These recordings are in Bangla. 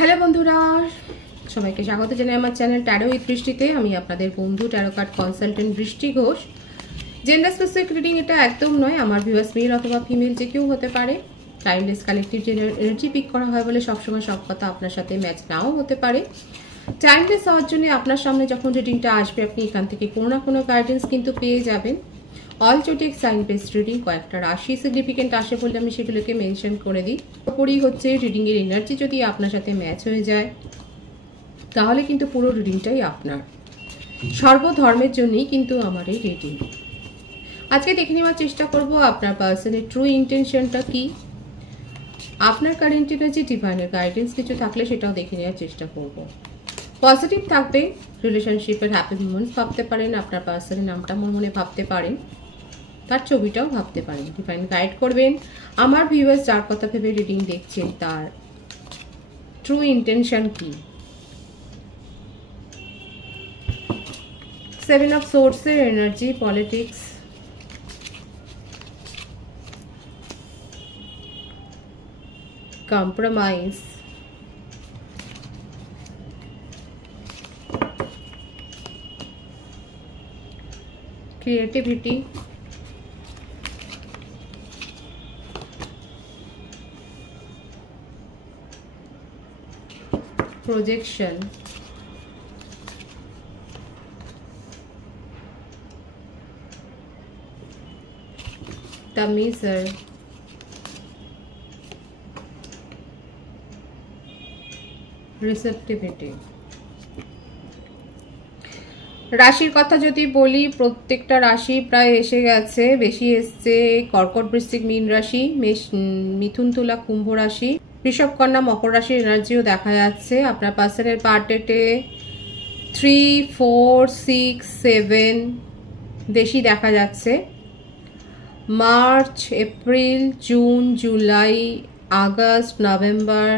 হ্যালো বন্ধুরা, সবাইকে স্বাগত জানাই আমার চ্যানেল ট্যারো উইথ বৃষ্টিতে। আমি আপনাদের বন্ধু ট্যারো কার্ড কনসালটেন্ট বৃষ্টি ঘোষ। জেন্ডার স্পেসিফিক রিডিং এটা একদম নয়, আমার ভিউয়ার্স মেল অথবা ফিমেল যে কেউ হতে পারে। টাইমলেস কালেকটিভ এনার্জি পিক করা হয় বলে সবসময় সব কথা আপনার সাথে ম্যাচ নাও হতে পারে। টাইমলেস হওয়ার জন্য আপনার সামনে যখন রিডিংটা আসবে আপনি এখান থেকে কোনো না কোনো গাইডেন্স কিন্তু পেয়ে যাবেন। অল জোটেক সাইন বেসড রিডিং, কয়েকটা রাশি সিগনিফিকেন্ট আসে বলে আমি সেগুলোকে মেনশন করে দিই। ওপরই হচ্ছে রিডিংয়ের এনার্জি যদি আপনার সাথে ম্যাচ হয়ে যায় তাহলে কিন্তু পুরো রিডিংটাই আপনার। সর্বধর্মের জন্যই কিন্তু আমার এই রিডিং। আজকে দেখে নেওয়ার চেষ্টা করব আপনার পার্সনের ট্রু ইন্টেনশনটা কি, আপনার কারেন্ট এনার্জি, ডিভাইনের গাইডেন্স কিছু থাকলে সেটাও দেখে নেওয়ার চেষ্টা করব। পজিটিভ থাকবে, রিলেশনশিপের হ্যাপি মোমেন্টস ভাবতে পারেন, আপনার পার্সনের নামটা মনে ভাবতে পারেন, তার ছবিটাও ভাবতে পারেন। ডিভাইন গাইড করবেন আমার ভিউয়ার্স যার কথা ভেবে রিডিং দেখছেন তার ট্রু ইন্টেনশন কি। 7 অফ সোর্সের energy, politics, compromise, creativity, projection, the miser, receptivity। রাশির কথা যদি বলি, প্রত্যেকটা রাশি প্রায় এসে গেছে। বেশি এসছে কর্কট, বৃশ্চিক, মীন রাশি, মিথুন, তুলা, কুম্ভ রাশি, বৃষভ, কন্যা, মকর রাশির এনার্জিও দেখা যাচ্ছে। আপনার পার্সনের পার্টেটে 3, 4, 6, 7 বেশি দেখা যাচ্ছে। March, April, June, July, August, November,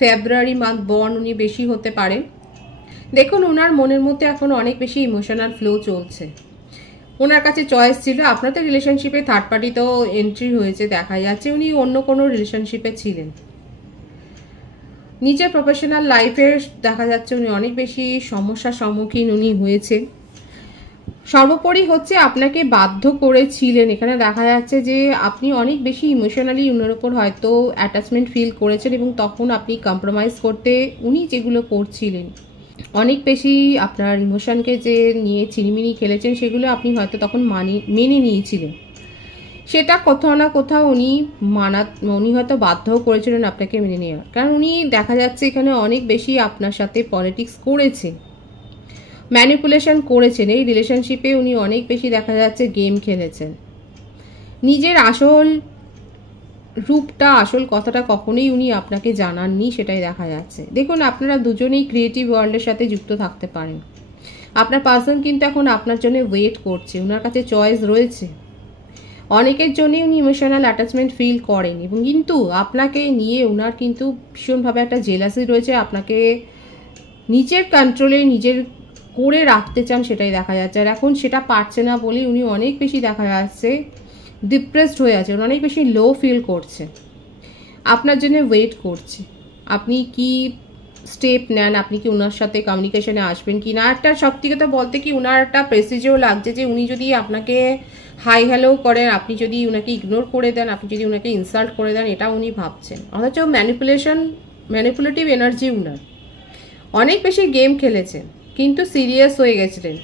February month born উনি বেশি হতে পারেন। দেখুন, ওনার মনের মধ্যে এখন অনেক বেশি ইমোশনাল ফ্লো চলছে। ওনার কাছে চয়েস ছিল, আপনাদের রিলেশনশিপে থার্ড পার্টিতেও এন্ট্রি হয়েছে দেখা যাচ্ছে। উনি অন্য কোনো রিলেশনশিপে ছিলেন। নিজের প্রফেশনাল লাইফে দেখা যাচ্ছে উনি অনেক বেশি সমস্যার সম্মুখীন উনি হয়েছে। সর্বোপরি হচ্ছে আপনাকে বাধ্য করেছিলেন। এখানে দেখা যাচ্ছে যে আপনি অনেক বেশি ইমোশনালি উনার উপর হয়তো অ্যাটাচমেন্ট ফিল করেছেন এবং তখন আপনি কম্প্রোমাইজ করতে উনি যেগুলো করছিলেন, অনেক বেশি আপনার ইমোশনকে যে নিয়ে চিনিমিনি খেলেছেন সেগুলো আপনি হয়তো তখন মেনে নিয়েছিলেন। সেটা কোথাও না কোথাও উনি হয়তো বাধ্যও করেছিলেন আপনাকে মেনে নেওয়ার, কারণ উনি দেখা যাচ্ছে এখানে অনেক বেশি আপনার সাথে পলিটিক্স করেছে, ম্যানিপুলেশন করেছেন। এই রিলেশনশিপে উনি অনেক বেশি দেখা যাচ্ছে গেম খেলেছেন। নিজের আসল রূপটা, আসল কথাটা কখনোই উনি আপনাকে জানাননি, সেটাই দেখা যাচ্ছে। দেখুন, আপনারা দুজনেই ক্রিয়েটিভ ওয়ার্ল্ডের সাথে যুক্ত থাকতে পারেন। আপনার পার্সন কিন্তু এখন আপনার জন্য ওয়েট করছে, ওনার কাছে চয়েস রয়েছে। অনেকের জন্যই উনি ইমোশনাল অ্যাটাচমেন্ট ফিল করেন এবং কিন্তু আপনাকে নিয়ে ওনার কিন্তু ভীষণভাবে একটা জেলাসি রয়েছে। আপনাকে নিজের কন্ট্রোলে নিজের করে রাখতে চান, সেটাই দেখা যাচ্ছে। আর এখন সেটা পারছে না বলে উনি অনেক বেশি দেখা যাচ্ছে ডিপ্রেসড হয়ে আছে, অনেক বেশি লো ফিল করছে, আপনার জন্য ওয়েট করছে। আপনি কি স্টেপ নেন, আপনি কি ওনার সাথে কমিউনিকেশনে আসবেন কি না। একটা সত্যি কথা বলতে কি, ওনার একটা প্রেসিজেও লাগছে যে উনি যদি আপনাকে হাই হ্যালো করেন, আপনি যদি ওনাকে ইগনোর করে দেন, আপনি যদি ওনাকে ইনসাল্ট করে দেন, এটা উনি ভাবছেন। অথচ ম্যানিপুলেটিভ এনার্জি উনার, অনেক বেশি গেম খেলেছেন কিন্তু সিরিয়াস হয়ে গেছিলেন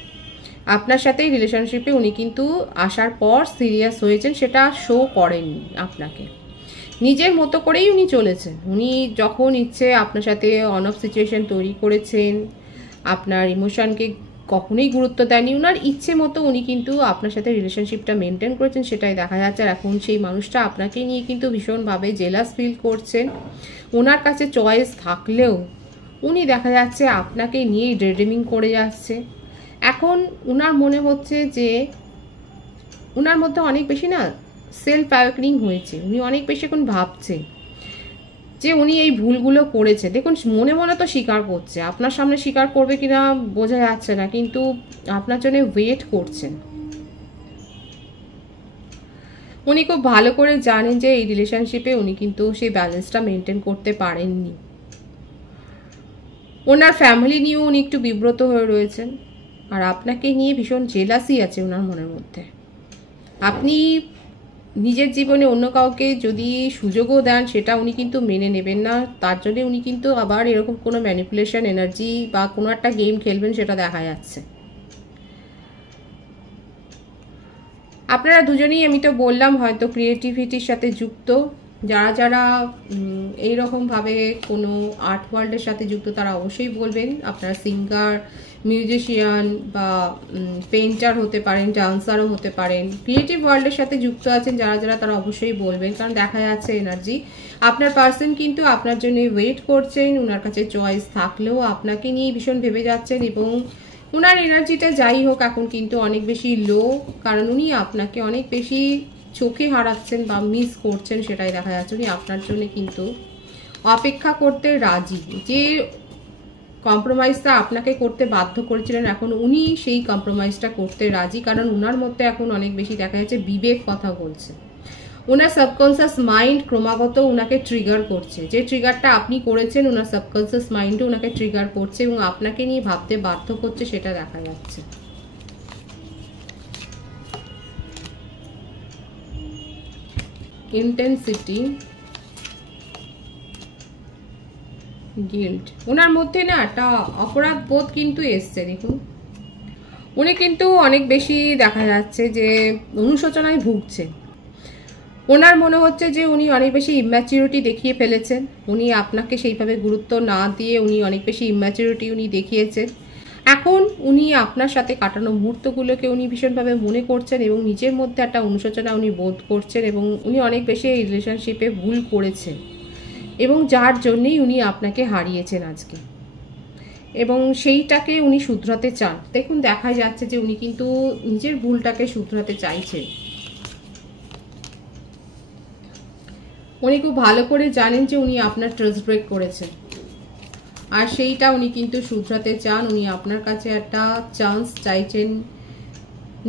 আপনার সাথে রিলেশনশিপে। উনি কিন্তু আসার পর সিরিয়াস হয়েছেন, সেটা শো করেননি আপনাকে। নিজের মতো করেই উনি চলেছেন। উনি যখন ইচ্ছে আপনার সাথে অন অফ সিচুয়েশন তৈরি করেছেন, আপনার ইমোশনকে কখনোই গুরুত্ব দেয়নি। ওনার ইচ্ছে মতো উনি কিন্তু আপনার সাথে রিলেশনশিপটা মেনটেন করেছেন, সেটাই দেখা যাচ্ছে। আর এখন সেই মানুষটা আপনাকে নিয়ে কিন্তু ভীষণভাবে জেলাস ফিল করছেন। ওনার কাছে চয়েস থাকলেও উনি দেখা যাচ্ছে আপনাকে নিয়েই ড্রেডিমিং করে যাচ্ছে। এখন ওনার মনে হচ্ছে যে ওনার মধ্যে অনেক বেশি না সেলফ অ্যাওয়েকনিং হয়েছে। উনি অনেক বেশি এখন ভাবছেন যে উনি এই ভুলগুলো করেছে। দেখুন, মনে মনে তো স্বীকার করছে, আপনার সামনে স্বীকার করবে কিনা বোঝা যাচ্ছে না, কিন্তু আপনার জন্য ওয়েট করছেন। উনি খুব ভালো করে জানেন যে এই রিলেশনশিপে উনি কিন্তু সেই ব্যালেন্সটা মেনটেন করতে পারেননি। ওনার ফ্যামিলি নিয়েও উনি একটু বিব্রত হয়ে রয়েছেন, আর আপনাকে নিয়ে ভীষণ জেলাসি আছে ওনার মনের মধ্যে। আপনি নিজের জীবনে অন্য কাউকে যদি সুযোগও দেন সেটা উনি কিন্তু মেনে নেবেন না, তার জন্য উনি কিন্তু আবার এরকম কোনো ম্যানিপুলেশন এনার্জি বা কোনো একটা গেম খেলবেন সেটা দেখা যাচ্ছে। আপনারা দুজনেই, আমি তো বললাম, হয়তো ক্রিয়েটিভিটির সাথে যুক্ত। যারা যারা এইরকমভাবে কোনো আর্ট ওয়ার্ল্ডের সাথে যুক্ত তারা অবশ্যই বলবেন। আপনারা সিঙ্গার, মিউজিশিয়ান বা পেইন্টার হতে পারেন, ডান্সারও হতে পারেন, ক্রিয়েটিভ ওয়ার্ল্ডের সাথে যুক্ত আছেন যারা যারা তারা অবশ্যই বলবেন, কারণ দেখা যাচ্ছে এনার্জি আপনার পার্সন কিন্তু আপনার জন্য ওয়েট করছেন। ওনার কাছে চয়েস থাকলেও আপনাকে নিয়ে ভীষণ ভেবে যাচ্ছেন, এবং ওনার এনার্জিটা যাই হোক এখন কিন্তু অনেক বেশি লো, কারণ উনি আপনাকে অনেক বেশি চোখে হারাচ্ছেন বা মিস করছেন, সেটাই দেখা যাচ্ছে। উনি আপনার জন্য কিন্তু অপেক্ষা করতে রাজি। যে কম্প্রোমাইজটা আপনাকে করতে বাধ্য করেছিলেন এখন উনি সেই কম্প্রোমাইজটা করতে রাজি, কারণ ওনার মধ্যে এখন অনেক বেশি দেখা যাচ্ছে বিবেক কথা বলছে। ওনার সাবকনসিয়াস মাইন্ড ক্রমাগত ওনাকে ট্রিগার করছে। যে ট্রিগারটা আপনি করেছেন ওনার সাবকনসিয়াস মাইন্ডও ওনাকে ট্রিগার করছে এবং আপনাকে নিয়ে ভাবতে বাধ্য করছে, সেটা দেখা যাচ্ছে। ইন্টেন্সিটি, গিল্ট, ওনার মধ্যে না একটা অপরাধ বোধ কিন্তু এসছে। দেখুন উনি কিন্তু অনেক বেশি দেখা যাচ্ছে যে অনুশোচনায় ভুগছে। ওনার মনে হচ্ছে যে উনি অনেক বেশি ইম্যাচিউরিটি দেখিয়ে ফেলেছেন। উনি আপনাকে সেইভাবে গুরুত্ব না দিয়ে উনি অনেক বেশি ইম্যাচিউরিটি উনি দেখিয়েছেন। এখন উনি আপনার সাথে কাটানো মুহূর্তগুলোকে উনি ভীষণভাবে মনে করছেন এবং নিজের মধ্যে একটা অনুশোচনা উনি বোধ করছেন, এবং উনি অনেক বেশি এই রিলেশনশিপে ভুল করেছেন এবং যার জন্যেই উনি আপনাকে হারিয়েছেন আজকে, এবং সেইটাকে উনি শুধরাতে চান। দেখুন দেখা যাচ্ছে যে উনি কিন্তু নিজের ভুলটাকে শুধরাতে চাইছেন। উনি খুব ভালো করে জানেন যে উনি আপনার ট্রাস্ট ব্রেক করেছেন, আর সেইটা উনি কিন্তু শুধরাতে চান। উনি আপনার কাছে একটা চান্স চাইছেন,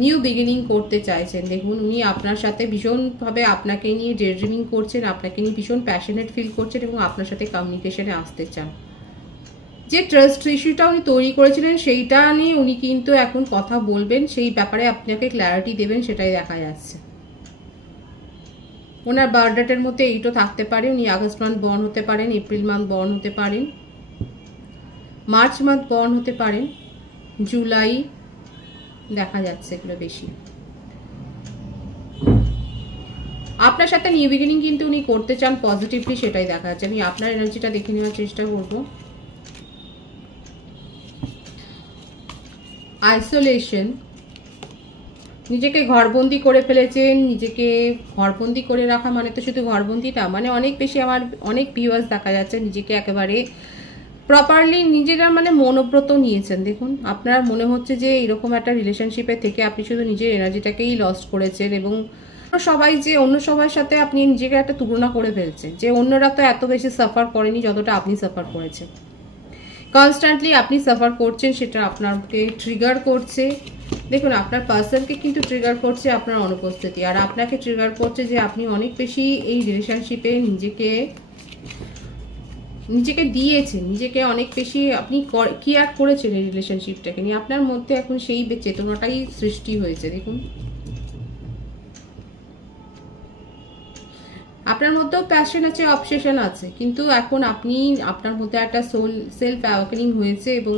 নিউ বিগিনিং করতে চাইছেন। দেখুন উনি আপনার সাথে ভীষণভাবে আপনাকে নিয়ে ডে ড্রিমিং করছেন, আপনাকে নিয়ে ভীষণ প্যাশনেট ফিল করছেন এবং আপনার সাথে কমিউনিকেশনে আসতে চান। যে ট্রাস্ট ইস্যুটা উনি তৈরি করেছিলেন সেইটা নিয়ে উনি কিন্তু এখন কথা বলবেন, সেই ব্যাপারে আপনাকে ক্ল্যারিটি দেবেন, সেটাই দেখা যাচ্ছে। ওনার বার্থডেটের মধ্যে এইটাও থাকতে পারে। উনি আগস্ট মান্থ বর্ন হতে পারেন, এপ্রিল মান্থ বর্ন হতে পারেন, মার্চ মান্থ বর্ন হতে পারেন, জুলাই দেখা যাচ্ছে এগুলো বেশি। আপনার সাথে নিউ বিগিনিং কিন্তু উনি করতে চান পজিটিভলি, সেটাই দেখা যাচ্ছে। আমি আপনার এনার্জিটা দেখে নেওয়ার চেষ্টা করব। আইসোলেশন, নিজেকে ঘরবন্দি করে ফেলেছেন। নিজেকে ঘরবন্দি করে রাখা মানে তো শুধু ঘরবন্দিটা মানে অনেক বেশি, আমার অনেক ভিউয়ার্স দেখা যাচ্ছে নিজেকে একেবারে প্রপারলি নিজেরা মানে মনোব্রত নিয়েছেন। দেখুন আপনার মনে হচ্ছে যে এরকম একটা রিলেশনশিপে থেকে আপনি শুধু নিজের এনার্জিটাকেই লস্ট করেছেন, এবং সবাই যে অন্য সবার সাথে আপনি নিজেকে একটা তুলনা করে ফেলছেন যে অন্যরা তো এত বেশি সাফার করেনি যতটা আপনি সাফার করেছেন। কনস্ট্যান্টলি আপনি সাফার করছেন, সেটা আপনাকে ট্রিগার করছে। দেখুন আপনার পার্সনকে কিন্তু ট্রিগার করছে আপনার অনুপস্থিতি, আর আপনাকে ট্রিগার করছে যে আপনি অনেক বেশি এই রিলেশনশিপে নিজেকে দিয়েছেন, নিজেকে অনেক বেশি আপনি কেয়ার করেছেন এই রিলেশনশিপটাকে নিয়ে। আপনার মধ্যে এখন সেই চেতনাটাই সৃষ্টি হয়েছে। দেখুন আপনার মধ্যেও প্যাশন আছে, অবসেশন আছে, কিন্তু এখন আপনি আপনার মধ্যে একটা সেলফ অ্যাওয়াকেনিং হয়েছে এবং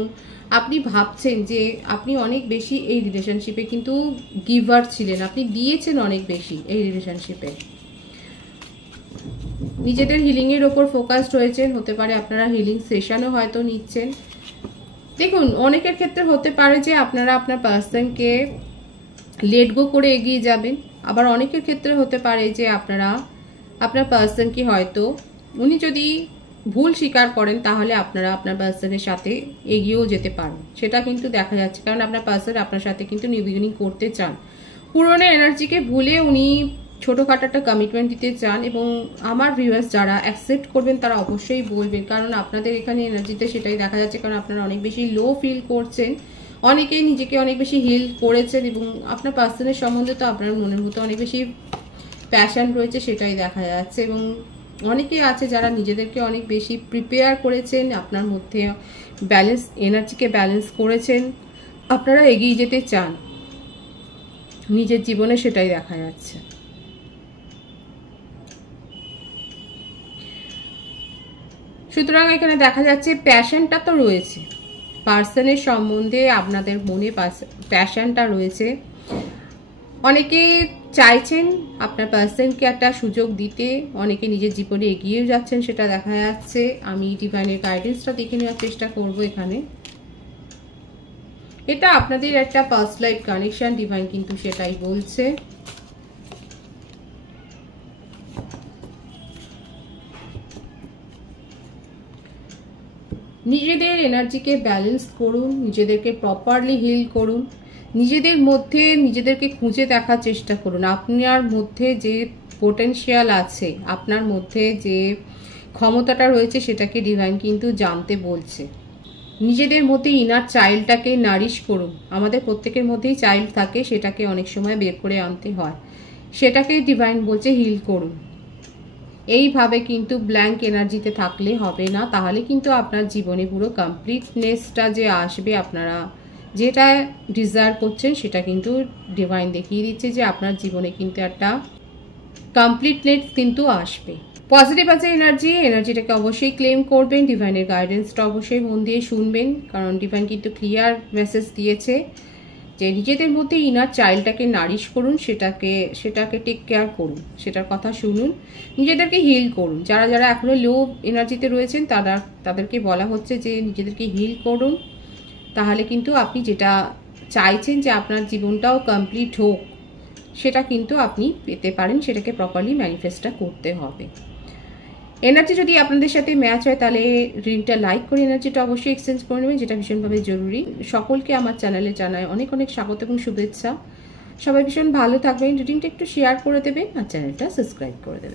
আপনি ভাবছেন যে আপনি অনেক বেশি এই রিলেশনশিপে কিন্তু গিভার ছিলেন, আপনি দিয়েছেন অনেক বেশি এই রিলেশনশিপে। নিজেদের হিলিংয়ের ওপর ফোকাসড হয়েছেন, হতে পারে আপনারা হিলিং সেশনও হয়তো নিচ্ছেন। দেখুন অনেকের ক্ষেত্রে হতে পারে যে আপনারা আপনার পার্সনকে লেট গো করে এগিয়ে যাবেন, আবার অনেকের ক্ষেত্রে হতে পারে যে আপনারা আপনার পার্সনকে হয়তো উনি যদি ভুল স্বীকার করেন তাহলে আপনারা আপনার পার্সনের সাথে এগিয়েও যেতে পারেন, সেটা কিন্তু দেখা যাচ্ছে। কারণ আপনার পার্সন আপনার সাথে কিন্তু নিউ বিগিনিং করতে চান, পুরনো এনার্জিকে ভুলে উনি ছোটোখাটো একটা কমিটমেন্ট দিতে চান, এবং আমার ভিউয়ার্স যারা অ্যাকসেপ্ট করবেন তারা অবশ্যই বলবেন, কারণ আপনাদের এখানে এনার্জিতে সেটাই দেখা যাচ্ছে। কারণ আপনারা অনেক বেশি লো ফিল করছেন, অনেকেই নিজেকে অনেক বেশি হিল করেছেন, এবং আপনার পার্সনের সম্বন্ধে তো আপনার মনের মতো অনেক বেশি প্যাশন রয়েছে সেটাই দেখা যাচ্ছে। এবং অনেকে আছে যারা নিজেদেরকে অনেক বেশি প্রিপেয়ার করেছেন, আপনার মধ্যে ব্যালেন্স, এনার্জিকে ব্যালেন্স করেছেন, আপনারা এগিয়ে যেতে চান নিজের জীবনে, সেটাই দেখা যাচ্ছে। সুতরাং এখানে দেখা যাচ্ছে প্যাশনটা তো রয়েছে, পার্সনের সম্বন্ধে আপনাদের মনে প্যাশনটা রয়েছে। অনেকে চাইছেন আপনার পার্সনকে একটা সুযোগ দিতে, অনেকে নিজের জীবনে এগিয়েও যাচ্ছেন, সেটা দেখা যাচ্ছে। আমি ডিভাইনের গাইডেন্সটা দেখে নেওয়ার চেষ্টা করব এখানে। এটা আপনাদের একটা পাস্ট লাইফ কানেকশন, ডিভাইন কিন্তু সেটাই বলছে। নিজেদের এনার্জিকে ব্যালেন্স করুন, নিজেদেরকে প্রপারলি হিল করুন, নিজেদের মধ্যে নিজেদেরকে খুঁজে দেখার চেষ্টা করুন। আপনার মধ্যে যে পোটেনশিয়াল আছে, আপনার মধ্যে যে ক্ষমতাটা রয়েছে, সেটাকে ডিভাইন কিন্তু জানতে বলছে। নিজেদের মধ্যে ইনার চাইল্ডটাকে নারিশ করুন। আমাদের প্রত্যেকের মধ্যেই চাইল্ড থাকে, সেটাকে অনেক সময় বের করে আনতে হয়, সেটাকে ডিভাইন বলছে হিল করুন। এইভাবে কিন্তু ব্ল্যাঙ্ক এনার্জিতে থাকলে হবে না, তাহলে কিন্তু আপনার জীবনে পুরো কমপ্লিটনেসটা যে আসবে, আপনারা যেটা ডিজায়ার করছেন সেটা কিন্তু ডিভাইন দেখিয়ে দিচ্ছে যে আপনার জীবনে কিন্তু একটা কমপ্লিটনেস কিন্তু আসবে। পজিটিভ আছে এনার্জিটাকে অবশ্যই ক্লেম করবেন, ডিভাইনের গাইডেন্সটা অবশ্যই মন দিয়ে শুনবেন, কারণ ডিভাইন কিন্তু ক্লিয়ার মেসেজ দিয়েছে যে নিজেদের মধ্যে ইনার চাইল্ডটাকে নারিশ করুন, সেটাকে টেক কেয়ার করুন, সেটার কথা শুনুন, নিজেদেরকে হিল করুন। যারা যারা এখনো লো এনার্জিতে রয়েছেন তাদেরকে বলা হচ্ছে যে নিজেদেরকে হিল করুন, তাহলে কিন্তু আপনি যেটা চাইছেন যে আপনার জীবনটাও কমপ্লিট হোক, সেটা কিন্তু আপনি পেতে পারেন। সেটাকে প্রপারলি ম্যানিফেস্টটা করতে হবে। এনার্জি যদি আপনাদের সাথে ম্যাচ হয় তাহলে রিডিংটা লাইক করে এনার্জিটা অবশ্যই এক্সচেঞ্জ করে নেবেন, যেটা ভীষণভাবে জরুরি। সকলকে আমার চ্যানেলে জানাই অনেক অনেক স্বাগত এবং শুভেচ্ছা। সবাই ভীষণ ভালো থাকবেন। রিডিংটা একটু শেয়ার করে দেবেন আর চ্যানেলটা সাবস্ক্রাইব করে দেবেন।